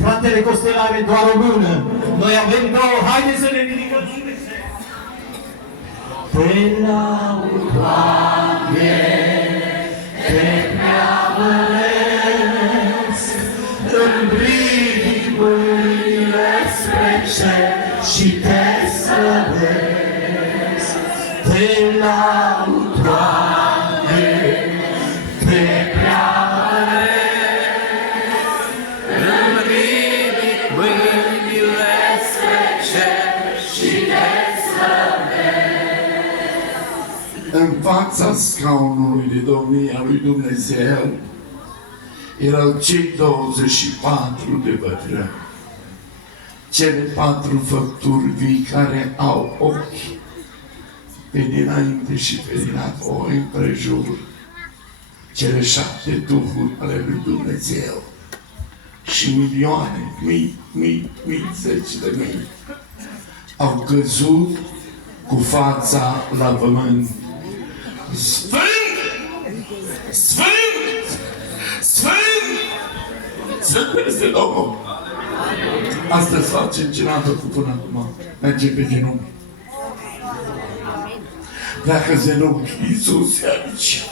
Fratele Costel are doar o mână. Noi avem două. Haideți să ne ridicăm Dumnezeu. Te laud, Doamne, te preamăresc, îmi ridic mâinile spre cer și te slăvesc. Te laud, Doamne, te preamăresc, îmi ridic mâinile spre cer și te slăvesc. În fața scaunului de domnia lui Dumnezeu erau cei 24 de bătrâni, cele 4 făpturi vii care au ochi pe dinainte și pe dinapoi împrejur, cele 7 duhuri ale lui Dumnezeu și milioane, mii, zeci de mii au căzut cu fața la pământ. Sfânt! Sfânt! Sfânt! Sfânt este Domnul! Astăzi facem ce n-am făcut până acum. Mergem pe genunchi. Dacă genunchi, Iisus e aici.